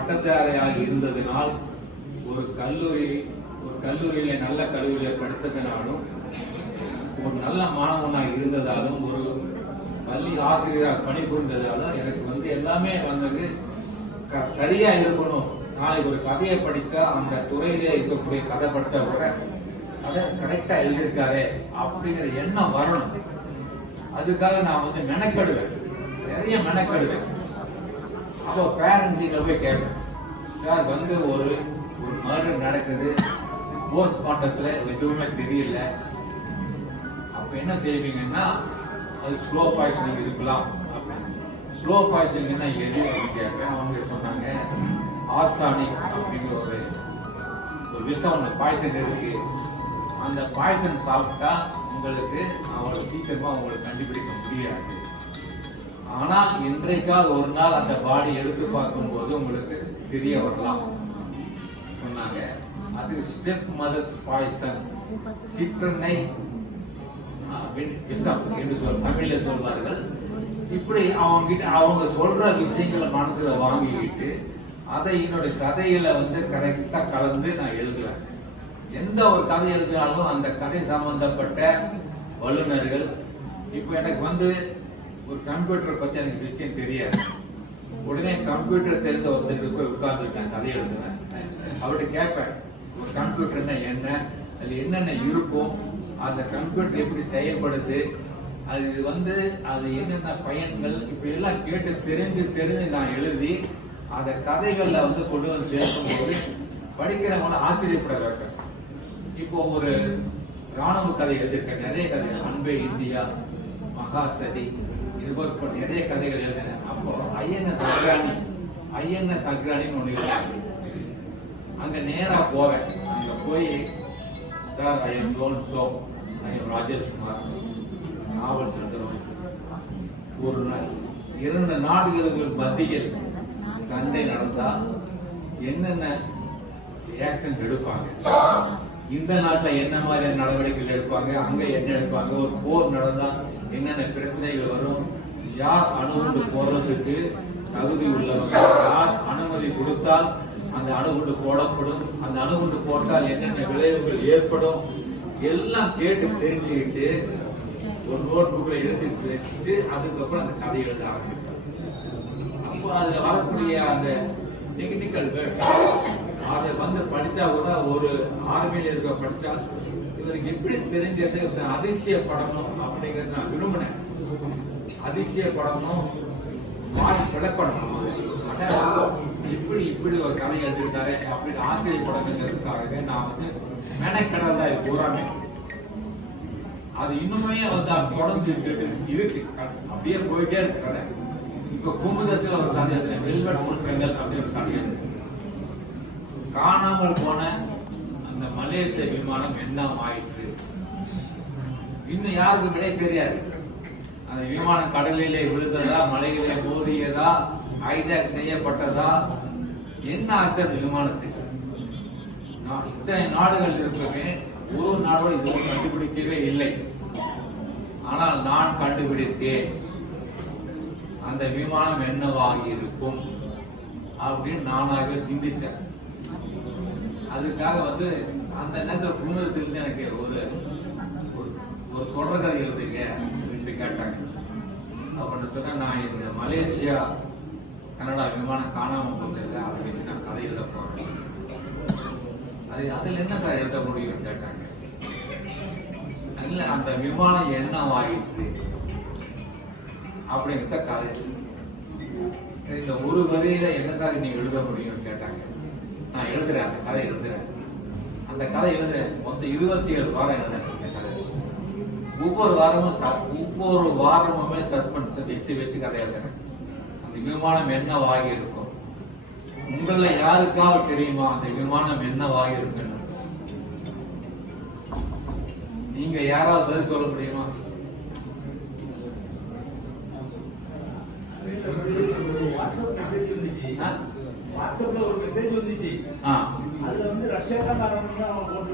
பட்டதாரியாக இருந்ததினால் ஒரு கல்லூரி ஒரு கல்லூரியில நல்ல கல்லூரியில படித்ததினாலும் ஒரு நல்ல மாணவனாக இருந்ததாலும் ஒரு பள்ளி ஆசிரியராக பணிபுரிந்ததாலும் எனக்கு வந்து எல்லாமே வந்தது க- சரியா இருக்கணும். நாளைக்கு ஒரு கதையை படிச்சா அந்த துறையிலே இருக்கக்கூடிய கதை படிச்சா கூட அதை கரெக்டா எழுதியிருக்காரு அப்படிங்கிற எண்ணம் வரணும். அதுக்காக நான் வந்து மெனக்கெடுவேன். நிறைய மெனக்கெடுவேன். அப்போ பேரண்ட்ஸில் போய் கேட்பேன் சார் வந்து ஒரு ஒரு மர்டர் நடக்குது. போஸ்ட்மார்ட்டத்தில் எதுவுமே தெரியல. அப்போ என்ன செய்வீங்கன்னா அது ஸ்லோ பாய்சனிங் இருக்கலாம். ஸ்லோ பாய்சனிங்னா எது அப்படின்னு அவங்க சொன்னாங்க ஆர்சானிக் அப்படிங்கிற ஒரு ஒரு விஷம் ஒன்று பாய்சன் இருக்கு. அந்த பாய்சன் சாப்பிட்டா உங்களுக்கு அவ்வளோ சீக்கிரமாக உங்களுக்கு கண்டுபிடிக்க முடியாது. ஆனால் இன்றைக்கால் ஒரு நாள் அந்த பாடி எடுத்து பார்க்கும்போது உங்களுக்கு தெரிய வரலாம். சொன்னாங்க. அது ஸ்டெப் மதர்ஸ் பாய்சன் சிற்றெண்ணை விஷம் என்று சொல் தமிழில் சொல்வார்கள். இப்படி அவங்க கிட்ட அவங்க சொல்ற விஷயங்களை மனசுல வாங்கிக்கிட்டு அதை என்னுடைய கதையில வந்து கரெக்டா கலந்து நான் எழுதுவேன். எந்த ஒரு கதை எழுதினாலும் அந்த கதை சம்பந்தப்பட்ட வல்லுநர்கள் இப்போ எனக்கு வந்து ஒரு கம்ப்யூட்டரை பத்தி எனக்கு விஷயம் தெரியாது. உடனே கம்ப்யூட்டர் தெரிந்த ஒருத்தருக்கு போய் உட்கார்ந்துருக்கேன் கதை எழுதுவேன் அவர்கிட்ட கேட்பேன் ஒரு கம்ப்யூட்டர்னா என்ன அதில் என்னென்ன இருக்கும்? அந்த கம்ப்யூட்டர் எப்படி செயல்படுது? அது வந்து அது என்னென்ன பயன்கள்? இப்படி எல்லாம் கேட்டு தெரிஞ்சு தெரிஞ்சு நான் எழுதி அந்த கதைகளில் வந்து கொண்டு வந்து சேர்க்கும்போது படிக்கிறவங்கள ஆச்சரியப்பட வைப்பேன். இப்போ ஒரு ராணுவ கதை எழுதியிருக்க நிறைய கதை. அன்பே இந்தியா மகாசதி. இது நிறைய கதைகள் எழுதினேன். அப்போ ஐஎன்எஸ் அக்ரானி ஐஎன்எஸ் அக்ரானின்னு ஒன்று அங்கே அங்க நேரா போவேன். அங்க போய் sir I am John so I am Rajesh Kumar. Novel எழுதுறோம் ஒரு நாள் இரண்டு நாடுகளுக்கு மத்தியில் சண்டை நடந்தால் என்னென்ன ரியாக்ஷன் எடுப்பாங்க? இந்த நாட்டுல என்ன மாதிரியான நடவடிக்கைகள் எடுப்பாங்க? அங்க என்ன எடுப்பாங்க? ஒரு போர் நடந்தா என்னென்ன பிரச்சனைகள் வரும்? யார் அணுகுண்டு போடுறதுக்கு தகுதி உள்ளவங்க? யார் அனுமதி கொடுத்தால் அந்த அணுகுண்டு போடப்படும்? அந்த அணுகுண்டு போட்டால் என்னென்ன விளைவுகள் ஏற்படும்? எல்லாம் கேட்டு தெரிஞ்சுக்கிட்டு ஒரு நோட் புக்ல எடுத்து வச்சுட்டு அதுக்கப்புறம் அந்த கதை எழுத ஆரம்பிப்பாங்க. அப்போ அதுல வரக்கூடிய அந்த டெக்னிக்கல் வேர்ட்ஸ் அதை வந்து படிச்சா கூட ஒரு ஆர்மியில் இருக்க படித்தா இவருக்கு எப்படி தெரிஞ்சது? அதிசயப்படணும் அப்படிங்கிறது நான் விரும்பினேன். அதிசயப்படணும் வாய் பிளப்படணும் இப்படி இப்படி ஒரு கதை எழுதிருக்காரு அப்படின்னு ஆச்சரியப்படணுங்கிறதுக்காகவே நான் வந்து மெனக்கடல் தான் பூராமே அது இன்னுமே வந்து தொடர்ந்து இருக்கு அப்படியே போயிட்டே இருக்கிறத இப்ப குமுதத்தில் ஒரு கதை எழுதுறேன் வெல்வெட் முன்பெண்கள் அப்படின்னு ஒரு கதை எழுதுறேன் காணாமல் போன அந்த மலேசிய விமானம் என்ன ஆயிற்று. இன்னும் யாருக்கும் விடை தெரியாது. அந்த விமானம் கடலிலே விழுந்ததா மலையிலே மோதியதா ஹைஜாக் செய்யப்பட்டதா? என்ன ஆச்சு அந்த விமானத்துக்கு? நான் இத்தனை நாடுகள் இருக்குமே ஒரு நாடோடு இதுவும் கண்டுபிடிக்கவே இல்லை. ஆனால் நான் கண்டுபிடித்தேன். அந்த விமானம் என்னவாகி இருக்கும் அப்படின்னு நானாக சிந்திச்சேன் அதுக்காக வந்து அந்த நேரத்தில் குடும்பத்திலிருந்து எனக்கு ஒரு ஒரு- ஒரு தொடர்கதை எழுதுங்க அப்படின்னு கேட்டாங்க. அப்படின்னு நான் இந்த மலேசியா கனடா விமானம் காணாமல் போச்சிருக்கேன் அதை வச்சு நான் கதை எழுத போகிறேன் அது அதில் என்ன சார் எழுத முடியும்னு கேட்டாங்க. இல்ல அந்த விமானம் என்ன ஆகிடுச்சு அப்படிங்கிறத கதை. சரி இந்த ஒரு வரியில என்ன சார் நீங்க எழுத முடியும்னு கேட்டாங்க. நான் எழுதுறேன் அந்த கதை எழுதுறேன். அந்த கதை எழுதுறேன். மொத்தம் இருபத்தி ஏழு வாரம் எழுதுறேன். அந்த கதை ஒவ்வொரு வாரமும் ஒவ்வொரு வாரமுமே சஸ்பென்ஸ் வச்சு வச்சு கதை எழுதுறேன். அந்த விமானம் என்னவாகி இருக்கும்? உங்கள யாருக்காவது தெரியுமா அந்த விமானம் என்னவாகி இருக்குன்னு? நீங்க யாராவது பதில் சொல்ல முடியுமா? வாட்ஸ்அப் 해줬는지 아. 알람이 러시아가 말하는 거.